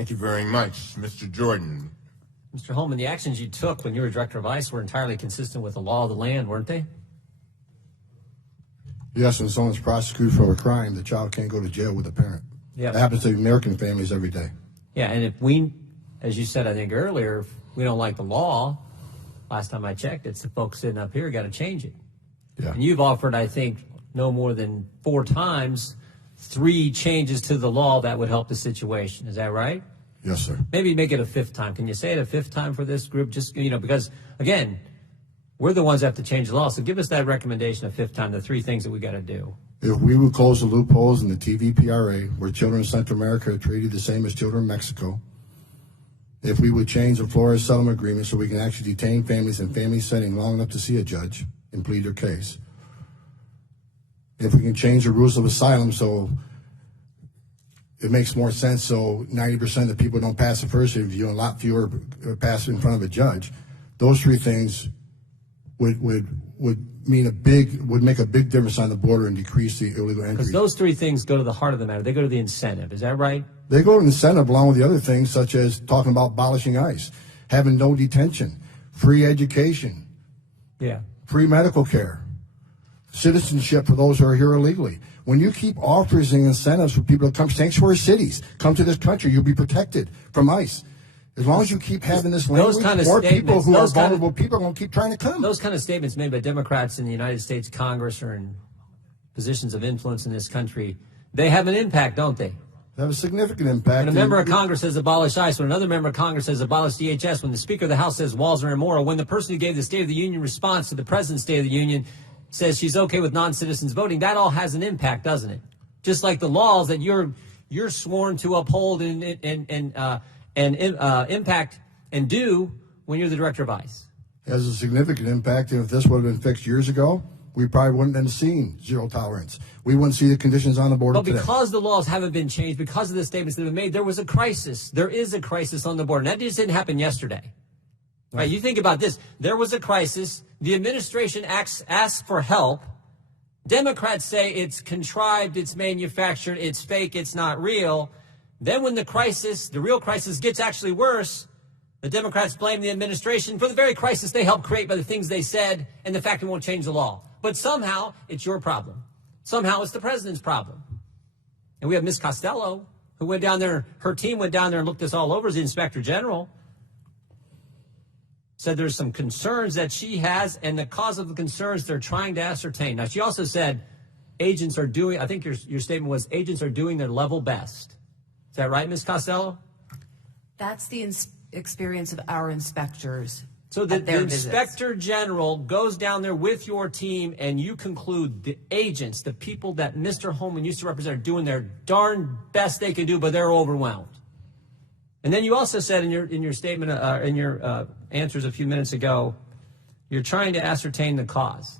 Thank you very much. Mr. Jordan. Mr. Homan, the actions you took when you were director of ICE were entirely consistent with the law of the land, weren't they? Yes, when someone's prosecuted for a crime, the child can't go to jail with a parent. Yeah. That happens to American families every day. Yeah, and if we, as you said, I think earlier, if we don't like the law, last time I checked, it's the folks sitting up here got to change it. Yeah. And you've offered, I think, no more than 4 times, 3 changes to the law that would help the situation. Is that right? Yes, sir. Maybe make it a 5th time. Can you say it a 5th time for this group? Just, because, again, we're the ones that have to change the law. So give us that recommendation a 5th time, the 3 things that we got to do. If we would close the loopholes in the TVPRA, where children in Central America are treated the same as children in Mexico, if we would change the Flores settlement agreement so we can actually detain families in family setting long enough to see a judge and plead their case, if we can change the rules of asylum so it makes more sense so 90% of the people don't pass the first interview and a lot fewer pass in front of a judge, those 3 things would make a big difference on the border and decrease the illegal entry. Because those 3 things go to the heart of the matter. They go to the incentive. Is that right? They go to incentive along with the other things, such as talking about abolishing ICE, having no detention, free education, free medical care, citizenship for those who are here illegally. When you keep offering incentives for people to come, sanctuary cities, come to this country, you'll be protected from ICE. As long as you keep having this language, more people who are vulnerable people are going to keep trying to come. Those kind of statements made by Democrats in the United States Congress or in positions of influence in this country, they have an impact, don't they? They have a significant impact. When a member of Congress says abolish ICE, when another member of Congress says abolish DHS, when the Speaker of the House says walls are immoral, when the person who gave the State of the Union response to the President's State of the Union says she's okay with non-citizens voting, that all has an impact, doesn't it? Just like the laws that you're sworn to uphold and impact and do when you're the director of ICE. It has a significant impact, and if this would have been fixed years ago, we probably wouldn't have seen zero tolerance. We wouldn't see the conditions on the border today. But because the laws haven't been changed, because of the statements that have been made, there was a crisis. There is a crisis on the border. And that just didn't happen yesterday. Right? You think about this. There was a crisis. The administration asks for help. Democrats say it's contrived, it's manufactured, it's fake, it's not real. Then when the real crisis gets actually worse, the Democrats blame the administration for the very crisis they helped create by the things they said and the fact it won't change the law. But somehow it's your problem. Somehow it's the president's problem. And we have Ms. Costello, who went down there, her team went down there and looked this all over as the Inspector General. Said there's some concerns that she has, and the cause of the concerns they're trying to ascertain. Now, she also said agents are doing, I think your statement was agents are doing their level best. Is that right, Ms. Costello? That's the experience of our inspectors. So the Inspector General goes down there with your team, and you conclude the agents, the people that Mr. Homan used to represent, are doing their darn best they can do, but they're overwhelmed. And then you also said in your statement, in your answers a few minutes ago, you're trying to ascertain the cause.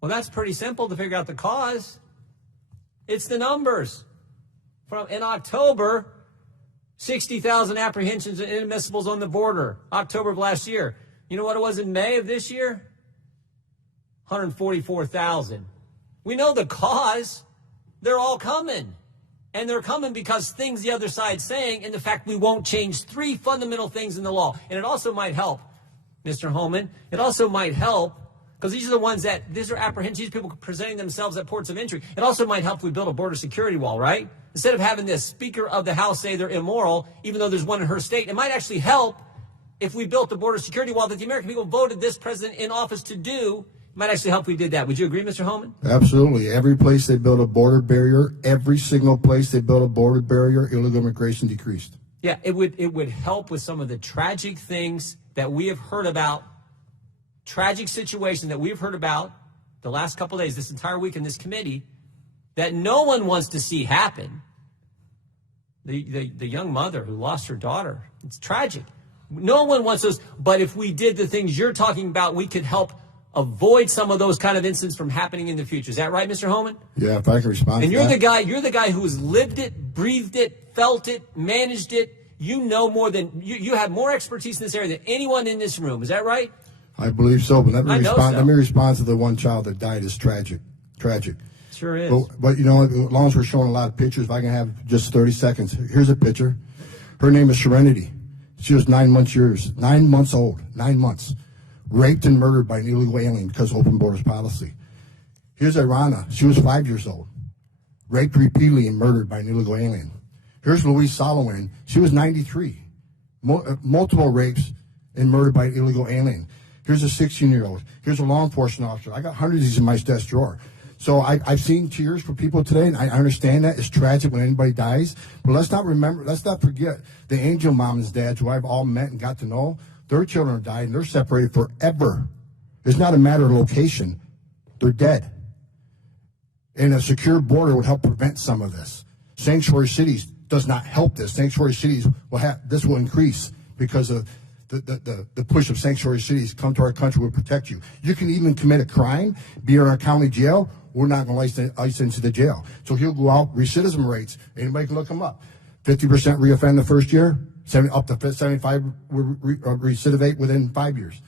Well, that's pretty simple to figure out the cause. It's the numbers. In October, 60,000 apprehensions and inadmissibles on the border, October of last year. You know what it was in May of this year? 144,000. We know the cause. They're all coming. And they're coming because things the other side's saying, and the fact we won't change 3 fundamental things in the law. And it also might help, Mr. Homan, it also might help, because these are the ones these are apprehensions, these people presenting themselves at ports of entry. It also might help if we build a border security wall, right? Instead of having the Speaker of the House say they're immoral, even though there's one in her state, it might actually help if we built the border security wall that the American people voted this president in office to do. It might actually help if we did that. Would you agree, Mr. Homan? Absolutely. Every place they built a border barrier, every single place they built a border barrier, illegal immigration decreased. Yeah, it would help with some of the tragic things that we have heard about, tragic situation that we've heard about the last couple of days, this entire week in this committee, that no one wants to see happen. The young mother who lost her daughter, it's tragic. No one wants those, but if we did the things you're talking about, we could help avoid some of those kind of incidents from happening in the future. Is that right, Mr. Homan? Yeah, if I can respond and to you're that. You're the guy who has lived it, breathed it, felt it, managed it. You know more than, you have more expertise in this area than anyone in this room. Is that right? I believe so, but let me so. respond to the one child that died. Is tragic. Sure is. But you know, as long as we're showing a lot of pictures, if I can have just 30 seconds. Here's a picture. Her name is Serenity. She was 9 months old, 9 months, raped and murdered by an illegal alien because of open borders policy. Here's Irana. She was 5 years old, raped repeatedly and murdered by an illegal alien. Here's Louise Solowin. She was 93, multiple rapes and murdered by an illegal alien. Here's a 16-year-old. Here's a law enforcement officer. I got hundreds of these in my desk drawer. So I've seen tears for people today, and I understand that. It's tragic when anybody dies. But let's not forget the angel moms and dads who I've all met and got to know. Their children have died, and they're separated forever. It's not a matter of location. They're dead. And a secure border would help prevent some of this. Sanctuary cities does not help this. Sanctuary cities this will increase because of the push of sanctuary cities. Come to our country, we'll protect you. You can even commit a crime, be in our county jail. We're not going to ice into the jail. So he'll go out, recidivism rates, anybody can look them up. 50% reoffend the first year, up to 75 recidivate within 5 years.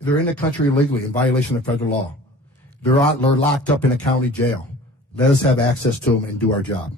They're in the country illegally in violation of federal law. They're locked up in a county jail. Let us have access to them and do our job.